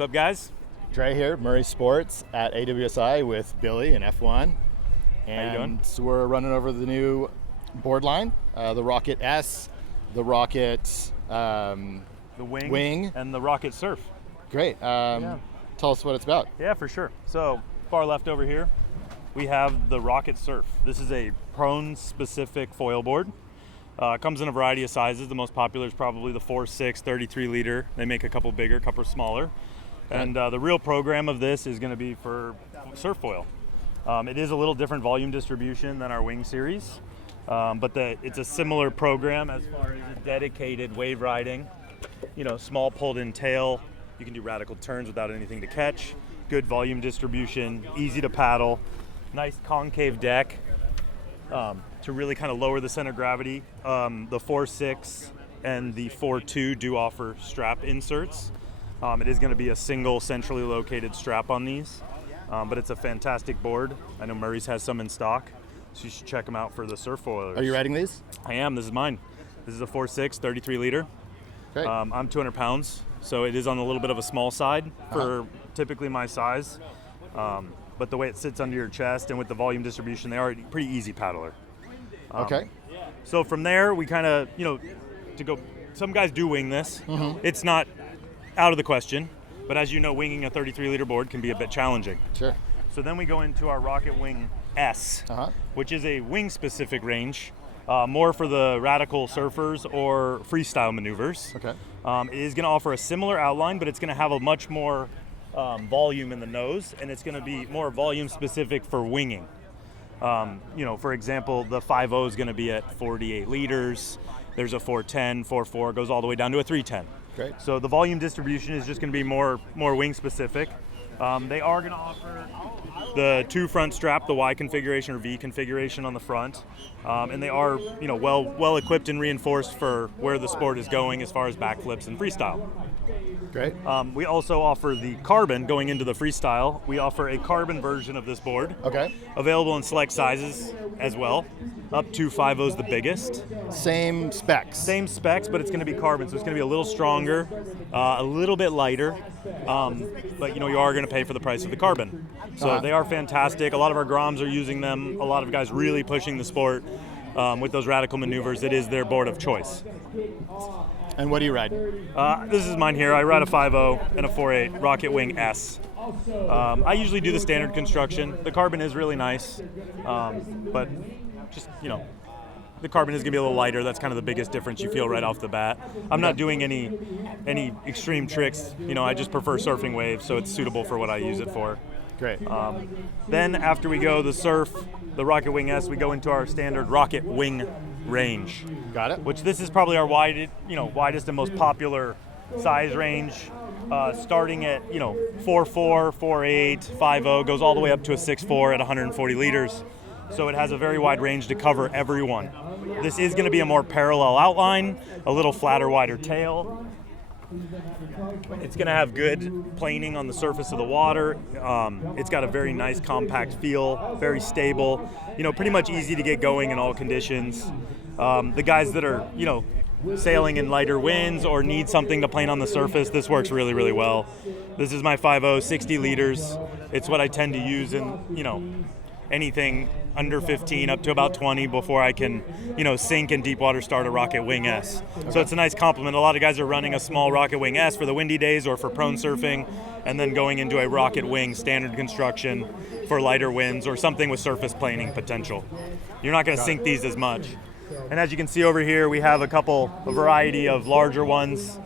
What's up, guys? Dray here, Murray Sports at AWSI with Billy and F1. How you doing? So we're running over the new board line, the Rocket S, the Rocket The wing and the Rocket Surf. Great. Tell us what it's about. Yeah, for sure. So far left over here, we have the Rocket Surf. This is a prone-specific foil board. Comes in a variety of sizes. The most popular is probably the 4.6 33 liter. They make a couple bigger, a couple smaller. And the real program of this is going to be for surf foil. It is a little different volume distribution than our wing series, but it's a similar program as far as a dedicated wave riding. You know, small pulled-in tail. You can do radical turns without anything to catch. Good volume distribution, easy to paddle. Nice concave deck to really kind of lower the center of gravity. The 4.6 and the 4.2 do offer strap inserts. It is going to be a single centrally located strap on these, but it's a fantastic board. I know Murray's has some in stock, so you should check them out for the surf foilers. Are you riding these? I am. This is mine. This is a 4.6 33 liter. Great. I'm 200 pounds, so it is on a little bit of a small side for typically my size. But the way it sits under your chest and with the volume distribution, they are a pretty easy paddler. Okay. So from there, we kind of, some guys do wing this. It's not out of the question, but as you know, winging a 33 liter board can be a bit challenging. Sure. So then we go into our Rocket Wing S, which is a wing specific range, more for the radical surfers or freestyle maneuvers. Okay. It is going to offer a similar outline, but it's going to have a much more volume in the nose, and it's going to be more volume specific for winging. For example, the 5.0 is going to be at 48 liters. There's a 4.10, 4.4, goes all the way down to a 3.10. Great. So the volume distribution is just going to be more wing specific. They are going to offer the two front strap, the Y configuration or V configuration on the front, and they are well equipped and reinforced for where the sport is going as far as backflips and freestyle. Great. We also offer the carbon going into the freestyle. We offer a carbon version of this board. Okay. Available in select sizes as well. Up to 5.0 is the biggest. Same specs. Same specs, but it's going to be carbon, so it's going to be a little stronger, a little bit lighter, but you are going to pay for the price of the carbon. So they are fantastic. A lot of our Groms are using them. A lot of guys really pushing the sport with those radical maneuvers. It is their board of choice. And what do you ride? This is mine here. I ride a 5.0 and a 4.8 Rocket Wing S. I usually do the standard construction. The carbon is really nice, but just, the carbon is going to be a little lighter. That's kind of the biggest difference you feel right off the bat. I'm not doing any extreme tricks. I just prefer surfing waves, so it's suitable for what I use it for. Great. Then after we go the surf, the Rocket Wing S, we go into our standard Rocket Wing range. Got it. Which this is probably our widest and most popular size range, starting at 4.4, 4.8, 5.0, goes all the way up to a 6.4 at 140 liters. So it has a very wide range to cover everyone. This is going to be a more parallel outline, a little flatter, wider tail. It's going to have good planing on the surface of the water. It's got a very nice compact feel, very stable, pretty much easy to get going in all conditions. The guys that are, sailing in lighter winds or need something to plane on the surface, this works really, really well. This is my 5.0, 60 liters. It's what I tend to use in, anything under 15 up to about 20 before I can, sink in deep water start a Rocket Wing S. Okay. So it's a nice complement. A lot of guys are running a small Rocket Wing S for the windy days or for prone surfing, and then going into a Rocket Wing standard construction for lighter winds or something with surface planing potential. You're not going to sink these as much. And as you can see over here, we have a variety of larger ones.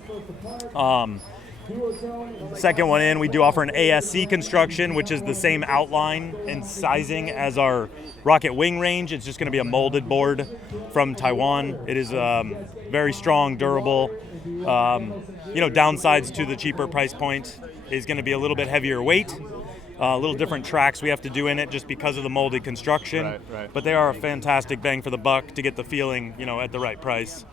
Second one in, we do offer an ASC construction, which is the same outline and sizing as our Rocket Wing range. It's just going to be a molded board from Taiwan. It is very strong, durable. Downsides to the cheaper price point is going to be a little bit heavier weight, a little different tracks we have to do in it just because of the molded construction. Right. But they are a fantastic bang for the buck to get the feeling, at the right price.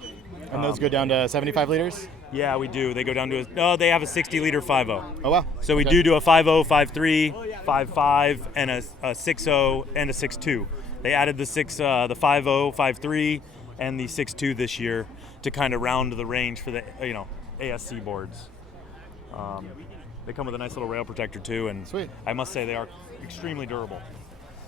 And those go down to 75 liters? Yeah, we do. They go down to they have a 60-liter 5.0. Oh, wow. So we do a 5.0, 5.3, 5.5, and a 6.0 and a 6.2. They added the 5.0, 5.3, and the 6.2 this year to kind of round the range for the ASC boards. They come with a nice little rail protector too, and Sweet. I must say they are extremely durable.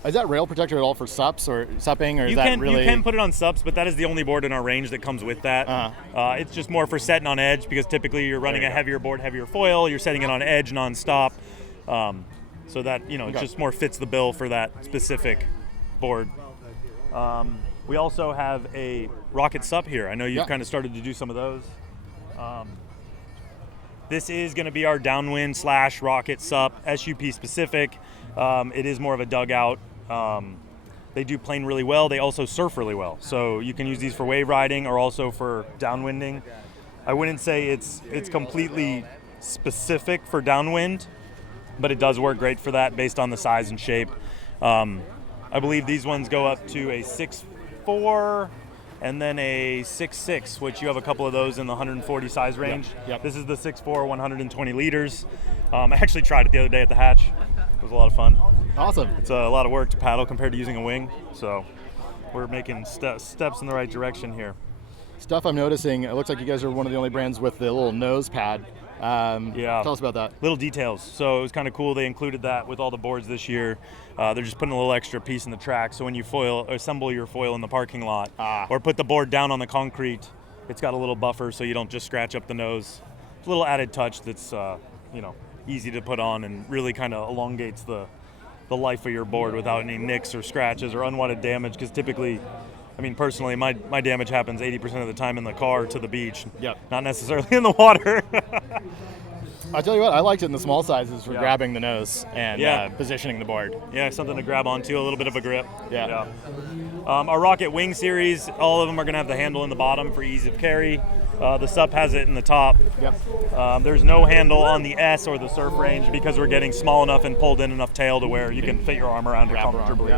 Is that rail protector at all for sups or supping, or is that really? You can put it on sups, but that is the only board in our range that comes with that. It's just more for setting on edge, because typically you're running a heavier board, heavier foil. You're setting it on edge nonstop, so that it just more fits the bill for that specific board. We also have a rocket sup here. I know you've kind of started to do some of those. This is going to be our downwind / rocket sup, SUP specific. It is more of a dugout. They do plane really well. They also surf really well. So you can use these for wave riding or also for downwinding. I wouldn't say it's completely specific for downwind, but it does work great for that based on the size and shape. I believe these ones go up to a 6'4", and then a 6'6", which you have a couple of those in the 140 size range. Yep. This is the 6'4", 120 liters. I actually tried it the other day at the hatch. It was a lot of fun. Awesome. It's a lot of work to paddle compared to using a wing, so we're making steps in the right direction here. Stuff I'm noticing, it looks like you guys are one of the only brands with the little nose pad. Tell us about that. Little details. So it was kind of cool. They included that with all the boards this year. They're just putting a little extra piece in the track. So when you assemble your foil in the parking lot or put the board down on the concrete, it's got a little buffer so you don't just scratch up the nose. It's a little added touch that's easy to put on and really kind of elongates the life of your board without any nicks or scratches or unwanted damage, because typically, personally, my damage happens 80% of the time in the car to the beach, not necessarily in the water. I tell you what, I liked it in the small sizes for grabbing the nose and positioning the board. Yeah, something to grab onto, a little bit of a grip. Yeah. Our Rocket Wing series, all of them are going to have the handle in the bottom for ease of carry. The SUP has it in the top. There's no handle on the S or the surf range because we're getting small enough and pulled in enough tail to where you can fit your arm around it comfortably.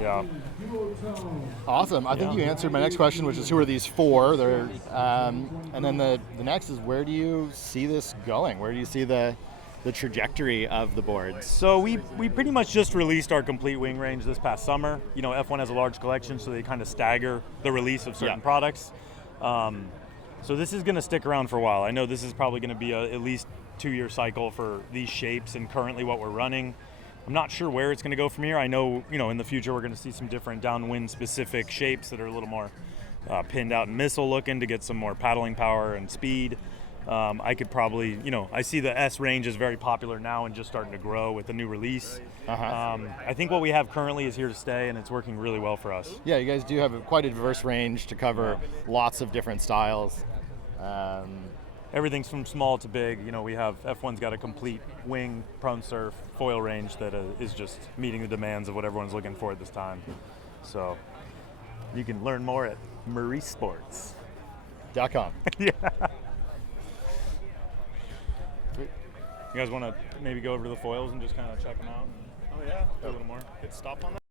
Yeah. Awesome. I think you answered my next question, which is who are these for? And then the next is, where do you see this going? Where do you see the trajectory of the boards? So we pretty much just released our complete wing range this past summer. F1 has a large collection, so they kind of stagger the release of certain products. So this is going to stick around for a while. I know this is probably going to be at least 2-year cycle for these shapes and currently what we're running. I'm not sure where it's going to go from here. I know, in the future we're going to see some different downwind specific shapes that are a little more pinned out and missile looking to get some more paddling power and speed. I could probably, I see the S range is very popular now and just starting to grow with the new release. I think what we have currently is here to stay, and it's working really well for us. Yeah, you guys do have quite a diverse range to cover lots of different styles. Everything's from small to big. We have F1's got a complete wing, prone surf, foil range that is just meeting the demands of what everyone's looking for at this time. So you can learn more at marisports.com. Yeah. You guys want to maybe go over to the foils and just kind of check them out? Oh yeah, do a little more. Hit stop on that.